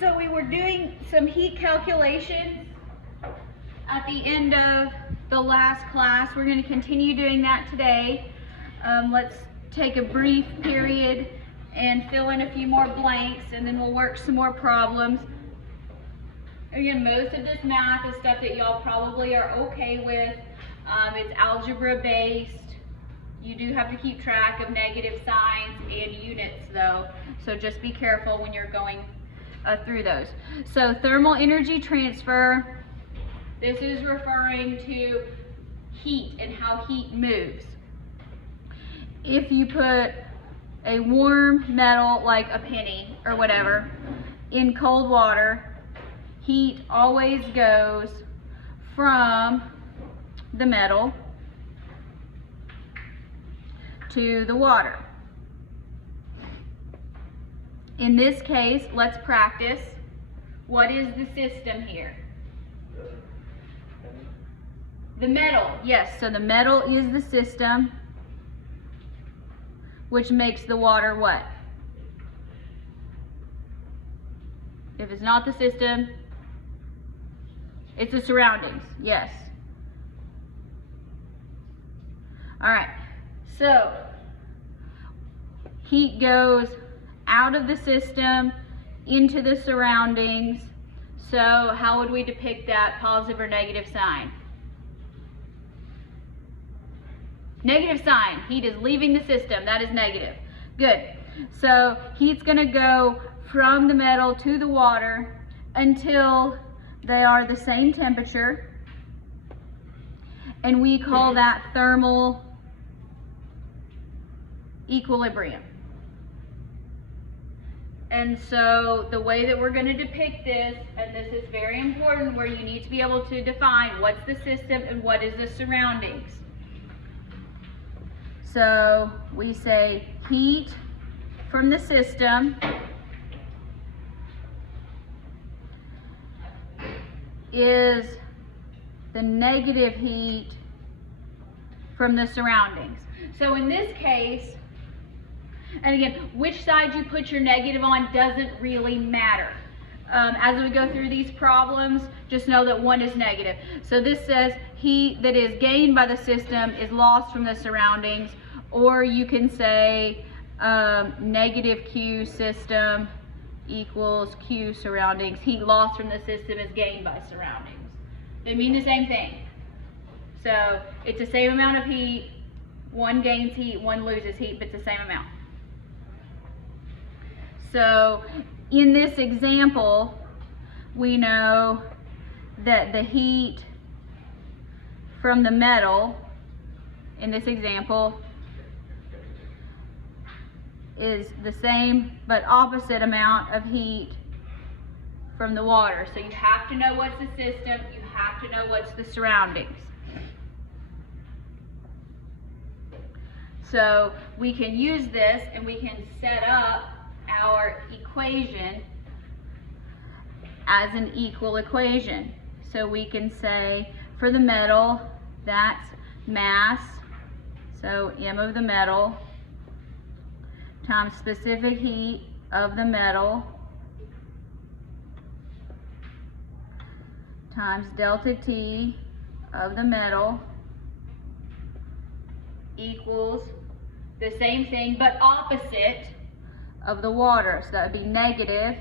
So we were doing some heat calculations at the end of the last class. We're going to continue doing that today. Let's take a brief period and fill in a few more blanks, and then we'll work some more problems. Again, most of this math is stuff that y'all probably are okay with. It's algebra based. You do have to keep track of negative signs and units though, so just be careful when you're going through those. So thermal energy transfer, this is referring to heat and how heat moves. If you put a warm metal like a penny or whatever in cold water, heat always goes from the metal to the water. In this case, let's practice. What is the system here? The metal, yes, so the metal is the system, which makes the water what? If it's not the system, it's the surroundings, yes. All right, so heat goes out of the system into the surroundings. So how would we depict that, positive or negative sign? Negative sign. Heat is leaving the system. That is negative. Good. So heat's going to go from the metal to the water until they are the same temperature. And we call that thermal equilibrium. And so the way that we're going to depict this, and this is very important, where you need to be able to define what's the system and what is the surroundings. So we say heat from the system is the negative heat from the surroundings. So in this case, and again, which side you put your negative on doesn't really matter. As we go through these problems, just know that one is negative. So this says heat that is gained by the system is lost from the surroundings, or you can say negative Q system equals Q surroundings. Heat lost from the system is gained by surroundings. They mean the same thing. So it's the same amount of heat. One gains heat, one loses heat, but it's the same amount. So in this example, we know that the heat from the metal, in this example, is the same but opposite amount of heat from the water. So you have to know what's the system, you have to know what's the surroundings. So we can use this and we can set up our equation as an equal equation. So we can say for the metal, that's mass, so M of the metal, times specific heat of the metal, times delta T of the metal, equals the same thing but opposite of the water. So that would be negative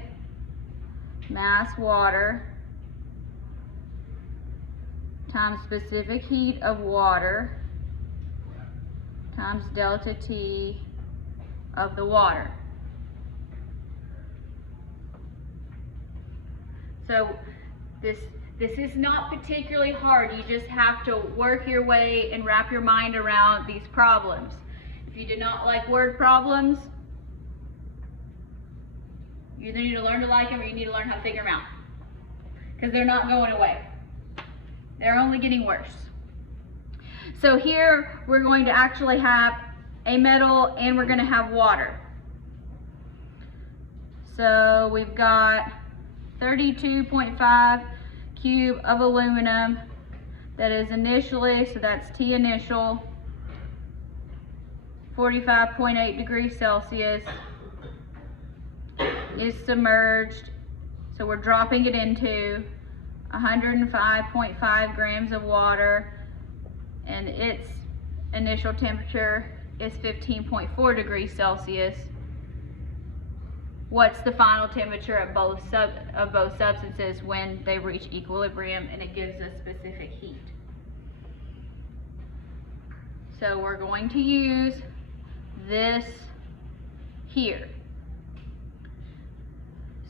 mass water times specific heat of water times delta T of the water. So this is not particularly hard. You just have to work your way and wrap your mind around these problems. If you do not like word problems, you either need to learn to like them or you need to learn how to figure them out, because they're not going away. They're only getting worse. So here we're going to actually have a metal and we're going to have water. So we've got 32.5 cube of aluminum that is initially, so that's T initial, 45.8 degrees Celsius, is submerged So we're dropping it into 105.5 grams of water, and its initial temperature is 15.4 degrees Celsius. What's the final temperature of both substances when they reach equilibrium, and it gives us specific heat. So we're going to use this here.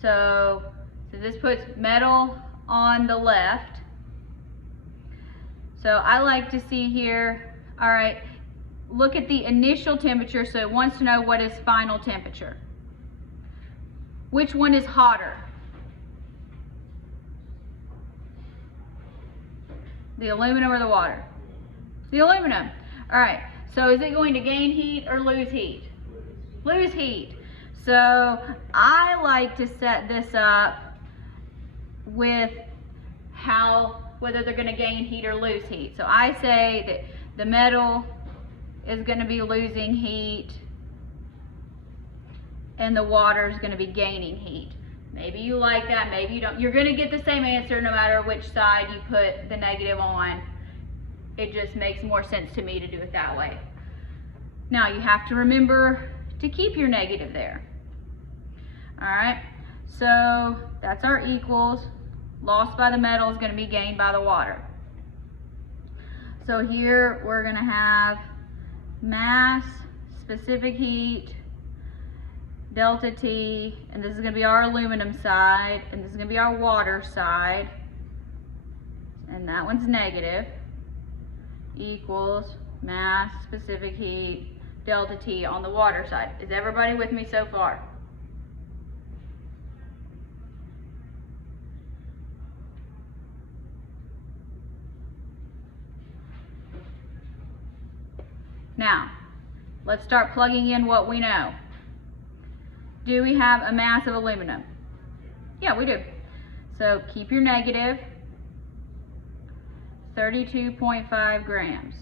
So this puts metal on the left. So I like to see here, all right, look at the initial temperature, so it wants to know what is final temperature. Which one is hotter? The aluminum or the water? The aluminum. All right, so is it going to gain heat or lose heat? Lose heat. So I like to set this up with whether they're going to gain heat or lose heat. So I say that the metal is going to be losing heat and the water is going to be gaining heat. Maybe you like that, maybe you don't. You're going to get the same answer no matter which side you put the negative on. It just makes more sense to me to do it that way. Now you have to remember to keep your negative there. All right, so that's our equals. Lost by the metal is going to be gained by the water. So here we're going to have mass, specific heat, delta T, and this is going to be our aluminum side, and this is going to be our water side, and that one's negative, equals mass, specific heat, delta T on the water side. Is everybody with me so far? Now, let's start plugging in what we know. Do we have a mass of aluminum? Yeah, we do. So keep your negative, 32.5 grams.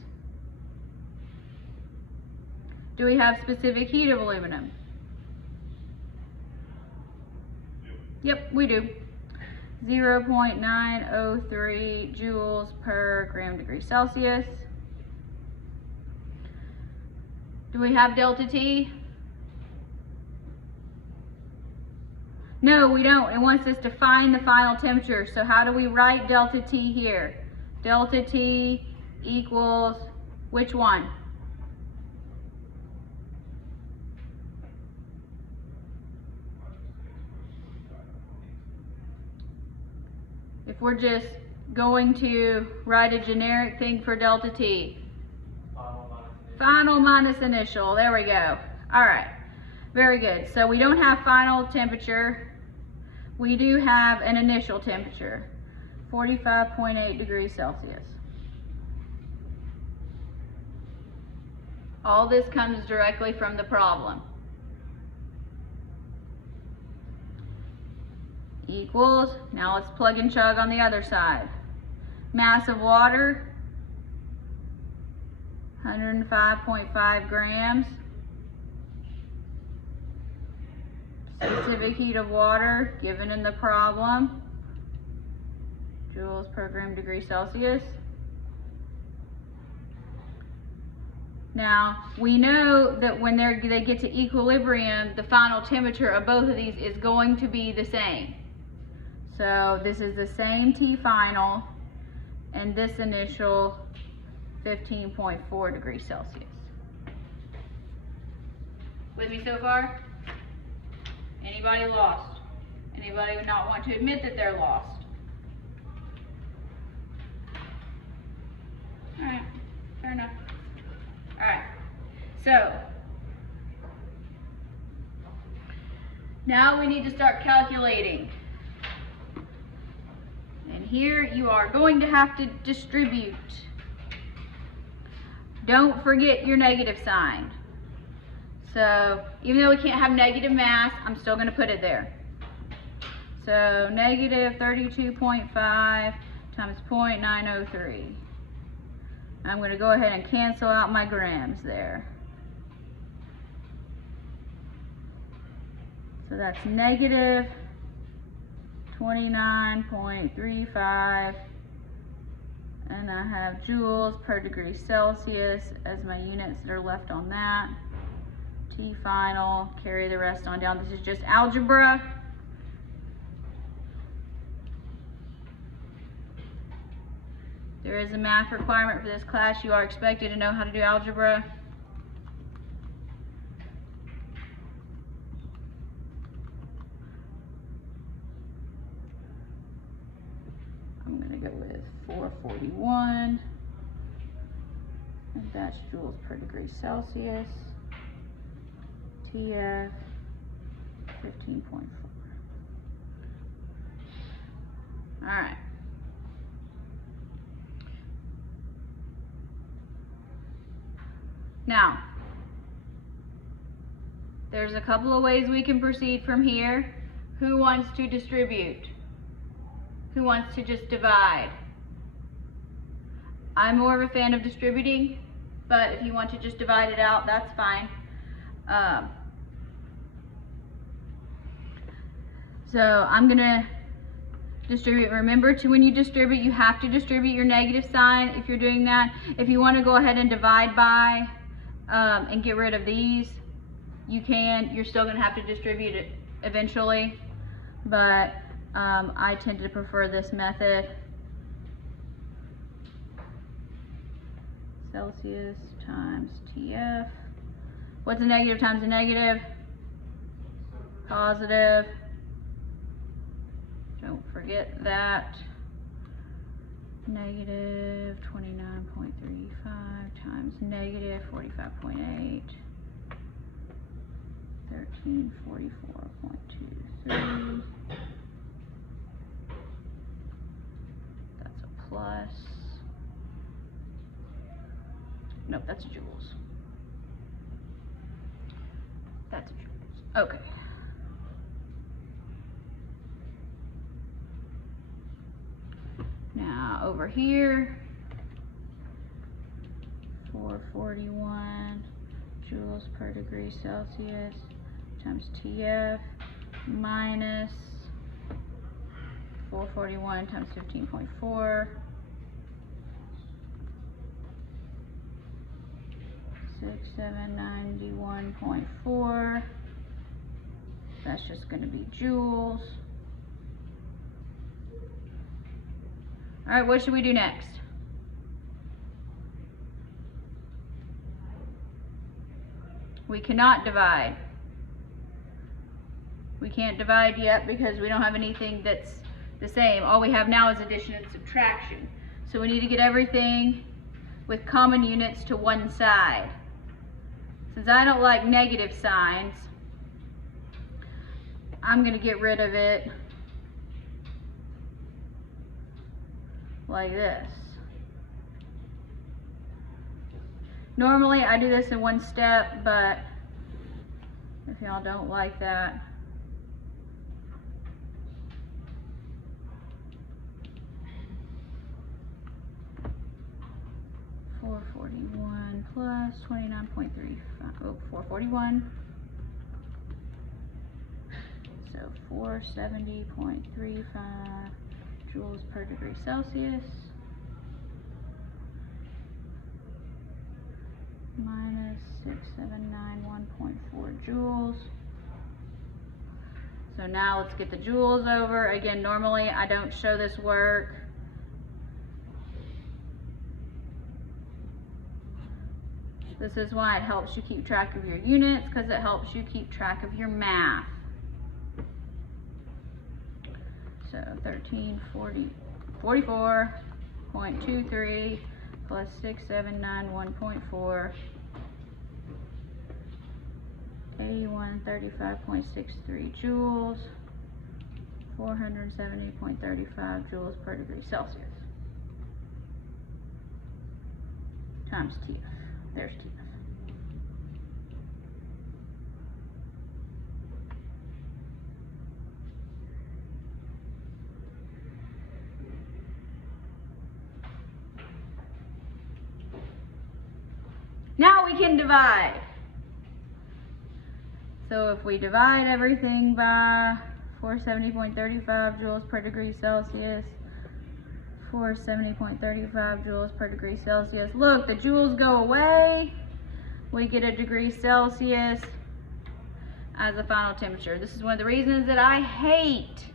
Do we have specific heat of aluminum? Yep, we do. 0.903 joules per gram degree Celsius. Do we have delta T? No, we don't. It wants us to find the final temperature. So how do we write delta T here? Delta T equals which one? If we're just going to write a generic thing for delta T. Final minus initial. There we go. All right. Very good. So we don't have final temperature. We do have an initial temperature, 45.8 degrees Celsius. All this comes directly from the problem. Equals, now let's plug and chug on the other side. Mass of water, 105.5 grams. Specific heat of water given in the problem, joules per gram degree Celsius. Now we know that when they get to equilibrium, the final temperature of both of these is going to be the same. So this is the same T final and this initial 15.4 degrees Celsius. With me so far? Anybody lost? Anybody would not want to admit that they're lost? All right, fair enough. All right, so now we need to start calculating. And here you are going to have to distribute. Don't forget your negative sign. So even though we can't have negative mass, I'm still going to put it there. So negative 32.5 times 0.903. I'm going to go ahead and cancel out my grams there. So that's negative 29.35, and I have joules per degree Celsius as my units that are left on that. T final, carry the rest on down. This is just algebra. There is a math requirement for this class. You are expected to know how to do algebra. I'm going to go with 441, and that's joules per degree Celsius. TF 15.4. All right. Now, there's a couple of ways we can proceed from here. Who wants to distribute? Who wants to just divide? I'm more of a fan of distributing, but if you want to just divide it out, that's fine. So I'm gonna distribute. Remember, when you distribute, you have to distribute your negative sign if you're doing that. If you want to go ahead and divide by and get rid of these, you can. You're still gonna have to distribute it eventually, but I tend to prefer this method. Celsius times TF. What's a negative times a negative? Positive. Don't forget that. Negative 29.35 times negative 45.8. 1344.23. That's a plus. Nope, that's joules. That's joules. Okay. Now over here, 441 joules per degree Celsius times TF minus 441 times 15.4. 6791.4. That's just going to be joules. All right, what should we do next? We cannot divide. We can't divide yet because we don't have anything that's the same. All we have now is addition and subtraction. So we need to get everything with common units to one side. Since I don't like negative signs, I'm going to get rid of it like this. Normally I do this in one step, but if y'all don't like that, $441 plus 29.35, 441. So 470.35 joules per degree Celsius minus 6791.4 joules. So now let's get the joules over. Again, normally I don't show this work. This is why it helps you keep track of your units, because it helps you keep track of your math. So 1344.23 plus 6791.4, 8135.63 joules, 470.35 joules per degree Celsius times TF. There's TF. Now we can divide. So if we divide everything by 470.35 joules per degree Celsius. 470.35 joules per degree Celsius. Look, the joules go away. We get a degree Celsius as the final temperature. This is one of the reasons that I hate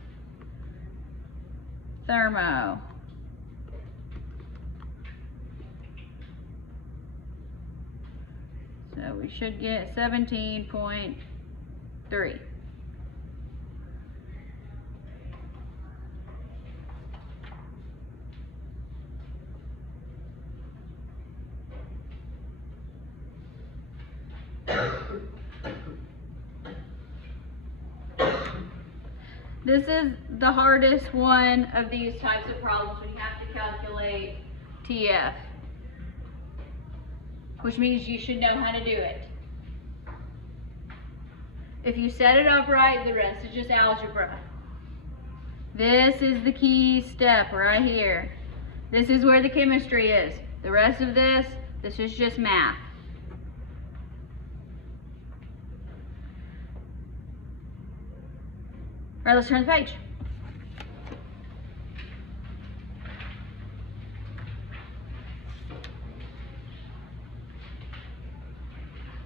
thermo. So we should get 17.3. This is the hardest one of these types of problems when you have to calculate TF, which means you should know how to do it. If you set it up right, the rest is just algebra. This is the key step right here. This is where the chemistry is. The rest of this is just math. All right, let's turn the page.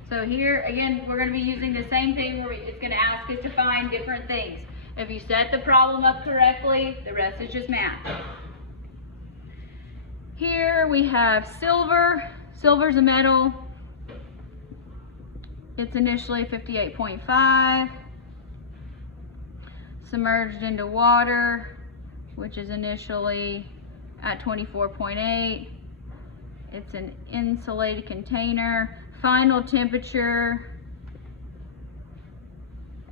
So here, again, we're going to be using the same thing where it's going to ask us to find different things. If you set the problem up correctly, the rest is just math. Here we have silver. Silver's a metal. It's initially 58.5. Submerged into water, which is initially at 24.8. It's an insulated container. Final temperature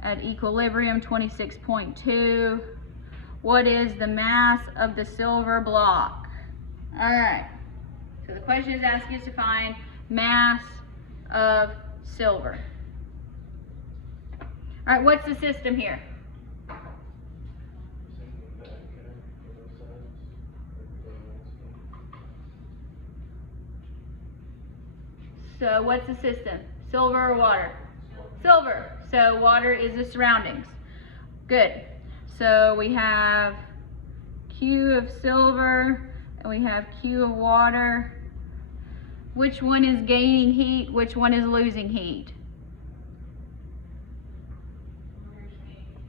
at equilibrium, 26.2. What is the mass of the silver block? All right, so the question is asking us to find mass of silver. All right, what's the system here? So what's the system? Silver or water? Silver. So water is the surroundings. Good. So we have Q of silver and we have Q of water. Which one is gaining heat? Which one is losing heat?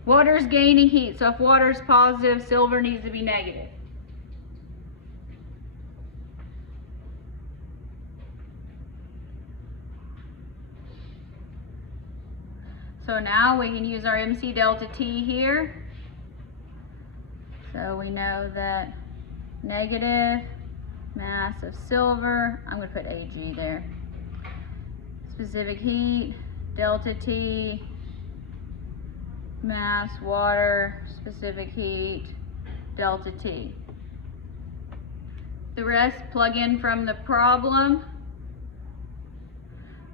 Water's gaining heat. So if water is positive, silver needs to be negative. So now we can use our MC delta T here. So we know that negative mass of silver, I'm going to put Ag there. Specific heat, delta T, mass water, specific heat, delta T. The rest plug in from the problem.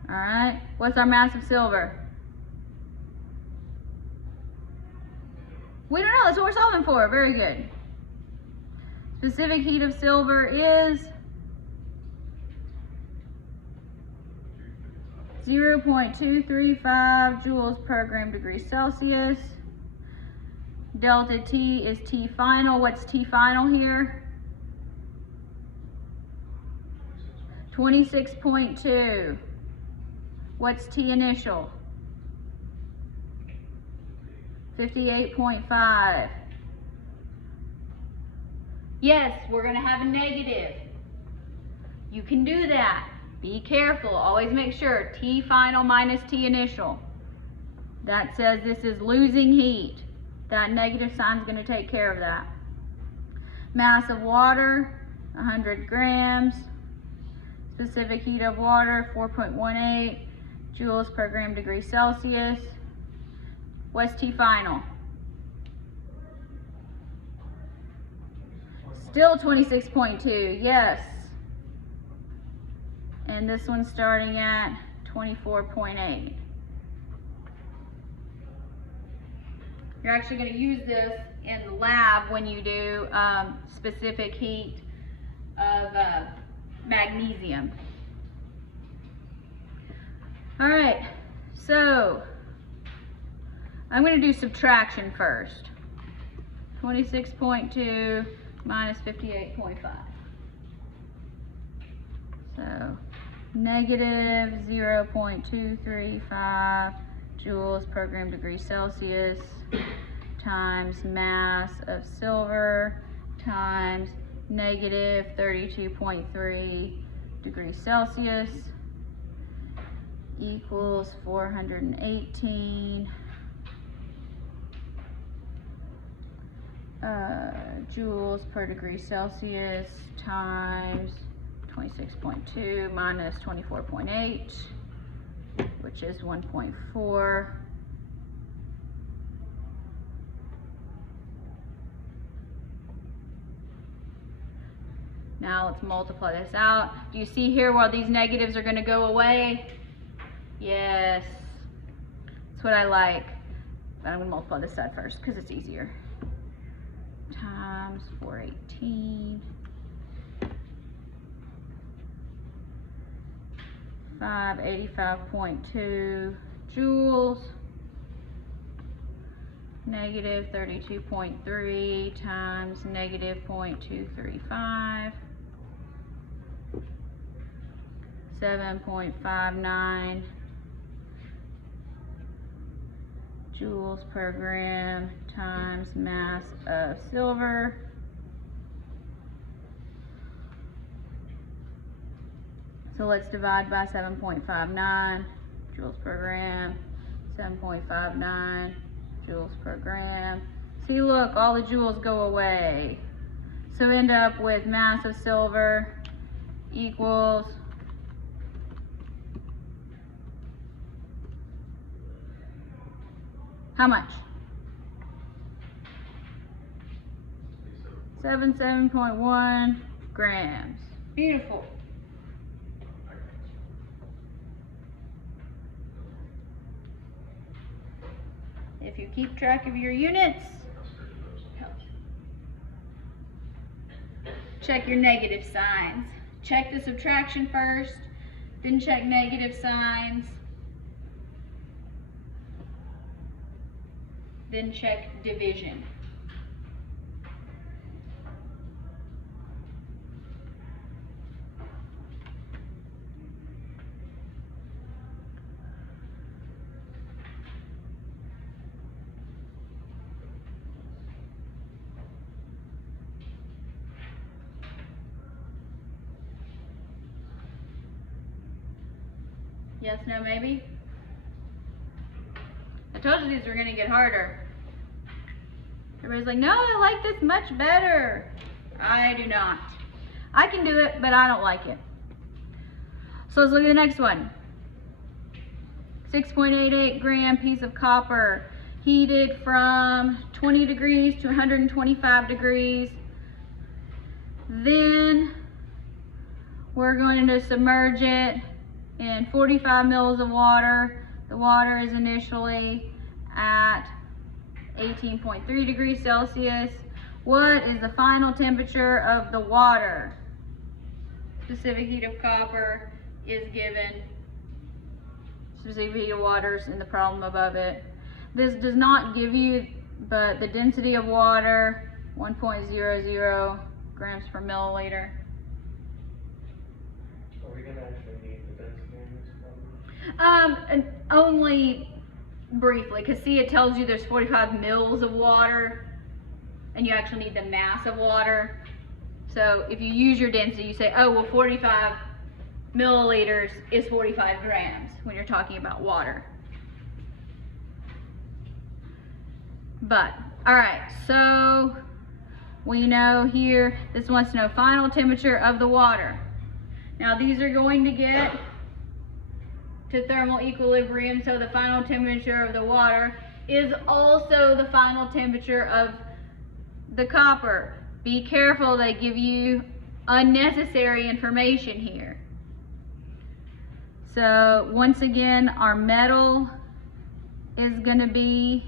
All right, what's our mass of silver? We don't know, that's what we're solving for. Very good. Specific heat of silver is 0.235 joules per gram degree Celsius. Delta T is T final. What's T final here? 26.2. What's T initial? 58.5. Yes, we're going to have a negative. You can do that. Be careful. Always make sure T final minus T initial. That says this is losing heat. That negative sign is going to take care of that. Mass of water, 100 grams. Specific heat of water, 4.18 joules per gram degree Celsius. What's T final? Still 26.2, yes. And this one's starting at 24.8. You're actually going to use this in the lab when you do specific heat of magnesium. All right, so I'm going to do subtraction first. 26.2 minus 58.5. So negative 0.235 joules per gram degree Celsius times mass of silver times negative 32.3 degrees Celsius equals 418 joules per degree Celsius times 26.2 minus 24.8, which is 1.4. Now let's multiply this out. Do you see here where these negatives are going to go away? Yes. That's what I like. But I'm going to multiply this side first because it's easier. Times 418. 585.2 joules. Negative 32.3 times negative 0.235. 7.59 joules per gram times mass of silver. So let's divide by 7.59 joules per gram, 7.59 joules per gram. See, look, all the joules go away. So end up with mass of silver equals how much? 77.1 grams. Beautiful. If you keep track of your units, check your negative signs. Check the subtraction first, then check negative signs, then check division. Yes, no, maybe? I told you these were going to get harder. Everybody's like, no, I like this much better. I do not. I can do it, but I don't like it. So let's look at the next one. 6.88 gram piece of copper heated from 20 degrees to 125 degrees. Then we're going to submerge it in 45 mils of water. The water is initially at 18.3 degrees Celsius. What is the final temperature of the water? Specific heat of copper is given. Specific heat of water is in the problem above it. This does not give you, but the density of water, 1.00 grams per milliliter. Are we going to actually need the density in this problem? Only briefly, because see, it tells you there's 45 mils of water, and you actually need the mass of water. So if you use your density, you say, oh, well, 45 milliliters is 45 grams when you're talking about water. But, all right, so we know here, this wants to know final temperature of the water. Now these are going to get to thermal equilibrium, so the final temperature of the water is also the final temperature of the copper. Be careful, they give you unnecessary information here. So once again, our metal is going to be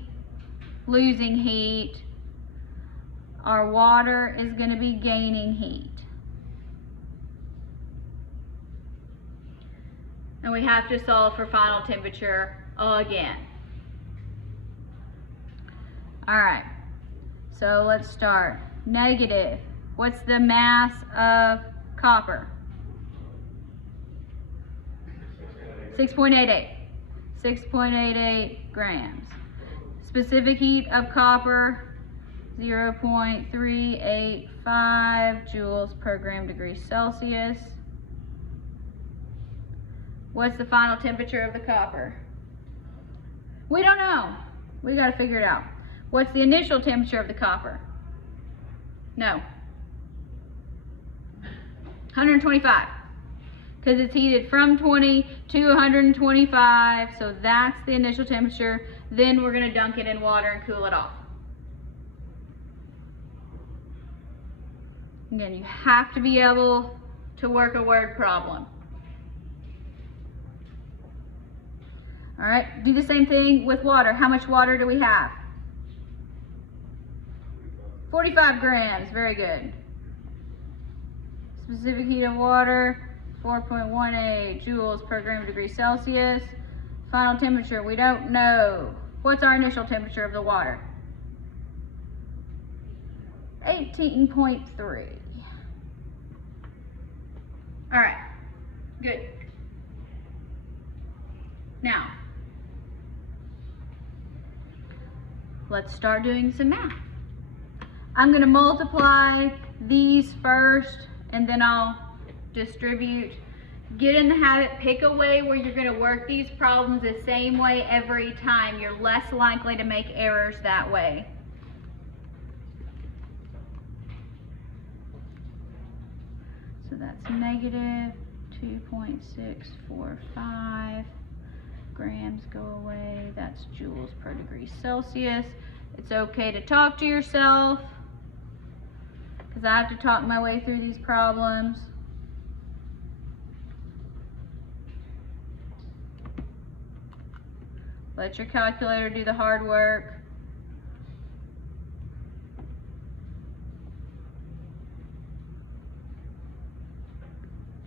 losing heat. Our water is going to be gaining heat. And we have to solve for final temperature again. All right, so let's start. Negative. What's the mass of copper? 6.88. 6.88 grams. Specific heat of copper, 0.385 joules per gram degree Celsius. What's the final temperature of the copper? We don't know. We gotta figure it out. What's the initial temperature of the copper? No. 125. Because it's heated from 20 to 125, so that's the initial temperature. Then we're gonna dunk it in water and cool it off. Again, you have to be able to work a word problem. All right, do the same thing with water. How much water do we have? 45 grams, very good. Specific heat of water, 4.18 joules per gram degree Celsius. Final temperature, we don't know. What's our initial temperature of the water? 18.3. All right, good. Now, let's start doing some math. I'm gonna multiply these first and then I'll distribute. Get in the habit, pick a way where you're gonna work these problems the same way every time. You're less likely to make errors that way. So that's negative 2.645 grams go away. That's joules per degree Celsius. It's okay to talk to yourself because I have to talk my way through these problems. Let your calculator do the hard work.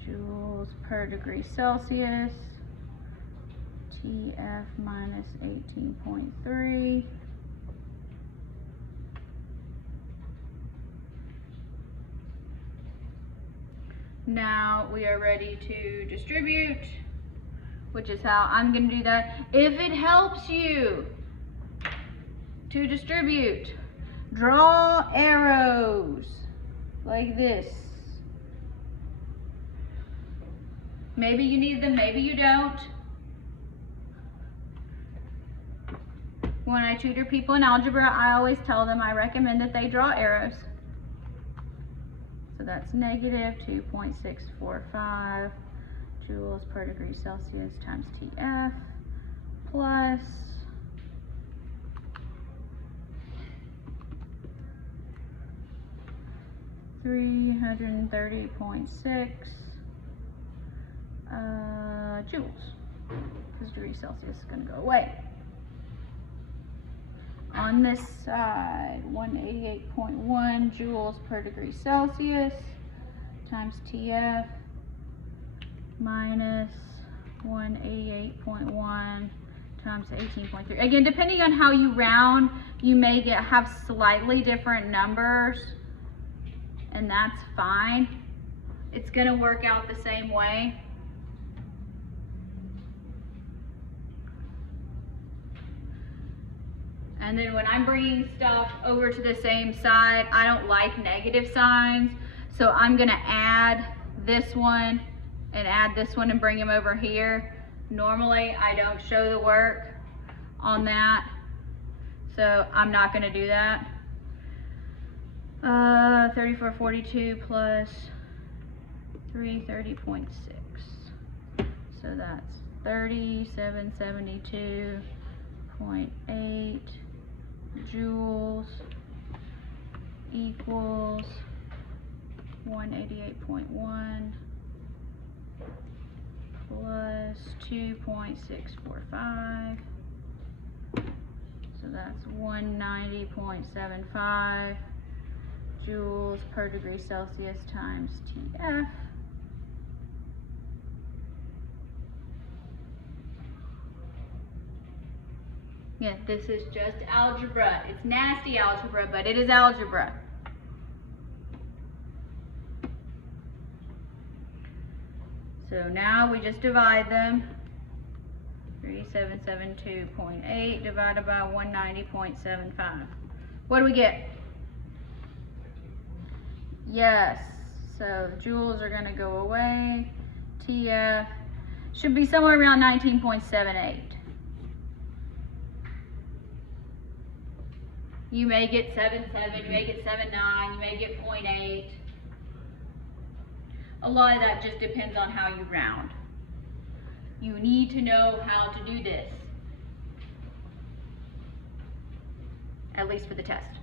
Joules per degree Celsius. TF minus 18.3. Now we are ready to distribute, which is how I'm going to do that. If it helps you to distribute, draw arrows like this. Maybe you need them, maybe you don't. When I tutor people in algebra, I always tell them I recommend that they draw arrows. So that's negative 2.645 joules per degree Celsius times TF plus 330.6 joules, because degree Celsius is going to go away. On this side, 188.1 joules per degree Celsius times TF minus 188.1 times 18.3. Again, depending on how you round, you may have slightly different numbers, and that's fine. It's going to work out the same way. And then when I'm bringing stuff over to the same side, I don't like negative signs. So I'm gonna add this one and add this one and bring them over here. Normally, I don't show the work on that. So I'm not gonna do that. 3442 plus 330.6. So that's 3772.8 joules equals 188.1 plus 2.645. So that's 190.75 joules per degree Celsius times TF. Yeah, this is just algebra. It's nasty algebra, but it is algebra. So now we just divide them. 3772.8 divided by 190.75. What do we get? Yes, so joules are going to go away. TF should be somewhere around 19.78. You may get 7.7, you may get 7.9, you may get 0.8. A lot of that just depends on how you round. You need to know how to do this, at least for the test.